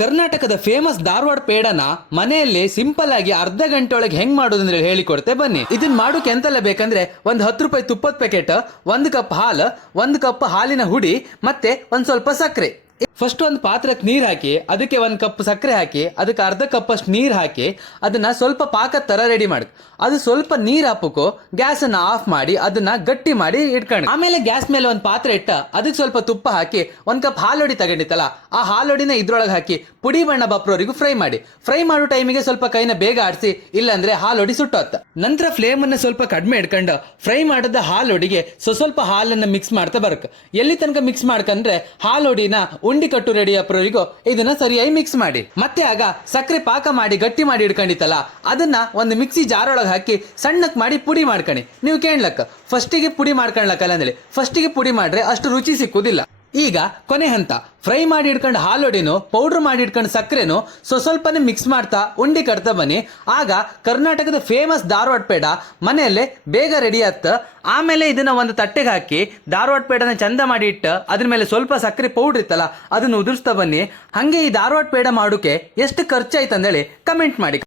ಕರ್ನಾಟಕದ ಫೇಮಸ್ ಧಾರವಾಡ ಪೇಡನ ಮನೆಯಲ್ಲಿ ಸಿಂಪಲ್ ಆಗಿ ಅರ್ಧ ಗಂಟೆ ಒಳಗೆ ಹೆಂಗ್ ಮಾಡೋದಂದ್ರೆ ಹೇಳಿಕೊಡ್ತೆ, ಬನ್ನಿ. ಇದನ್ನ ಮಾಡೋಕೆ ಎಂತೆಲ್ಲ ಬೇಕಂದ್ರೆ ಒಂದು ಹತ್ತು ರೂಪಾಯಿ ತುಪ್ಪದ ಪ್ಯಾಕೆಟ್ ಒಂದು ಕಪ್ ಹಾಲು, ಒಂದು ಕಪ್ ಹಾಲಿನ ಹುಡಿ, ಮತ್ತೆ ಒಂದು ಸ್ವಲ್ಪ ಸಕ್ಕರೆ. ಫಸ್ಟ್ ಒಂದು ಪಾತ್ರಕ್ಕೆ ನೀರು ಹಾಕಿ, ಅದಕ್ಕೆ ಒಂದು ಕಪ್ ಸಕ್ಕರೆ ಹಾಕಿ, ಅದಕ್ಕೆ ಅರ್ಧ ಕಪ್ ಅಷ್ಟು ನೀರು ಹಾಕಿ, ಅದನ್ನ ಸ್ವಲ್ಪ ಪಾಕ ತರ ರೆಡಿ ಮಾಡಿ ಅದು ಸ್ವಲ್ಪ ನೀರು ಗ್ಯಾಸ್ ಅನ್ನ ಆಫ್ ಮಾಡಿ, ಅದನ್ನ ಗಟ್ಟಿ ಮಾಡಿ ಇಟ್ಕೊಂಡು ಆಮೇಲೆ ಗ್ಯಾಸ್ ಮೇಲೆ ಒಂದು ಪಾತ್ರೆ ಇಟ್ಟ ಅದಕ್ಕೆ ಸ್ವಲ್ಪ ತುಪ್ಪ ಹಾಕಿ, ಒಂದು ಕಪ್ ಹಾಲೊಡಿ ತಗೊಂಡಿತ್ತಲ್ಲ, ಆ ಹಾಲೊಡಿನ ಇದ್ರೊಳಗೆ ಹಾಕಿ, ಪುಡಿ ಬಣ್ಣ ಬಪ್ರೋರಿಗೂ ಫ್ರೈ ಮಾಡಿ. ಫ್ರೈ ಮಾಡೋ ಟೈಮಿಗೆ ಸ್ವಲ್ಪ ಕೈನ ಬೇಗ ಆಡಿಸಿ, ಇಲ್ಲಾಂದ್ರೆ ಹಾಲೊಡಿ ಸುಟ್ಟೋತ್ತ. ನಂತರ ಫ್ಲೇಮ್ ಅನ್ನ ಸ್ವಲ್ಪ ಕಡಿಮೆ ಇಟ್ಕೊಂಡು, ಫ್ರೈ ಮಾಡಿದ ಹಾಲೊಡಿಗೆ ಸ್ವಲ್ಪ ಹಾಲನ್ನ ಮಿಕ್ಸ್ ಮಾಡ್ತಾ ಬರಕ್. ಎಲ್ಲಿ ತನಕ ಮಿಕ್ಸ್ ಮಾಡ್ಕಂದ್ರೆ ಹಾಲೊಡಿನ ಉಂಡಿ ಕಟ್ಟು ರೆಡಿ ಅಪ್ರೋರಿಗೂ ಇದನ್ನ ಸರಿಯಾಗಿ ಮಿಕ್ಸ್ ಮಾಡಿ. ಮತ್ತೆ ಆಗ ಸಕ್ಕರೆ ಪಾಕ ಮಾಡಿ, ಗಟ್ಟಿ ಮಾಡಿ ಇಡ್ಕೊಂಡಿತ್ತಲ್ಲ ಅದನ್ನ ಒಂದು ಮಿಕ್ಸಿ ಜಾರ್ ಒಳಗೆ ಹಾಕಿ ಸಣ್ಣಕ್ ಮಾಡಿ ಪುಡಿ ಮಾಡ್ಕಣಿ. ನೀವು ಕೇಳ್ಲಕ್ಕ? ಫಸ್ಟಿಗೆ ಪುಡಿ ಮಾಡ್ಕೊಳ್ಲಕ್ಕಲ್ಲ ಅಂದೇಳಿ ಫಸ್ಟಿಗೆ ಪುಡಿ ಮಾಡ್ರೆ ಅಷ್ಟು ರುಚಿ ಸಿಕ್ಕುದಿಲ್ಲ. ಈಗ ಕೊನೆ ಹಂತ. ಫ್ರೈ ಮಾಡಿ ಇಟ್ಕೊಂಡು ಹಾಲೊಡಿನು ಪೌಡರ್ ಮಾಡಿ ಇಟ್ಕೊಂಡು ಸಕ್ಕರೆನೋ ಸೊ ಸ್ವಲ್ಪನೇ ಮಿಕ್ಸ್ ಮಾಡ್ತಾ ಉಂಡಿ ಕಟ್ತಾ ಬನ್ನಿ. ಆಗ ಕರ್ನಾಟಕದ ಫೇಮಸ್ ಧಾರವಾಡ ಪೇಡ ಮನೆಯಲ್ಲೇ ಬೇಗ ರೆಡಿ ಆತ್ತ. ಆಮೇಲೆ ಇದನ್ನ ಒಂದು ತಟ್ಟೆಗೆ ಹಾಕಿ ಧಾರವಾಡ ಪೇಡನ ಚಂದ ಮಾಡಿ ಇಟ್ಟು. ಅದ್ರ ಮೇಲೆ ಸ್ವಲ್ಪ ಸಕ್ಕರೆ ಪೌಡ್ರ್ ಇತ್ತಲ್ಲ, ಅದನ್ನು ಉದುರಿಸ್ತಾ ಬನ್ನಿ. ಹಂಗೆ ಈ ಧಾರವಾಡ ಪೇಡ ಮಾಡೋಕೆ ಎಷ್ಟು ಖರ್ಚಾಯ್ತು ಅಂದೇಳಿ ಕಮೆಂಟ್ ಮಾಡಿ.